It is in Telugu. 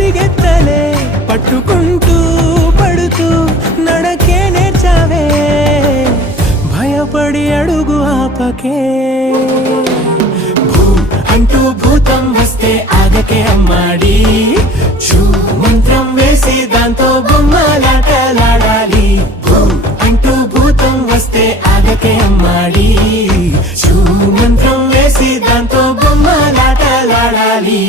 పరిగెత్తలే పట్టుకుంటూ పడుతూ నడకే నేర్చావే భయపడి అడుగు ఆపకే భూమ్ అంటూ భూతం వస్తే ఆగకే అమ్మాడి చూ మంత్రం వేసి దాంతో బొమ్మలాటలాడాలి భూమ్ అంటూ భూతం వస్తే ఆగకే అమ్మాడి చూ మంత్రం వేసి దాంతో బొమ్మలాటలాడాలి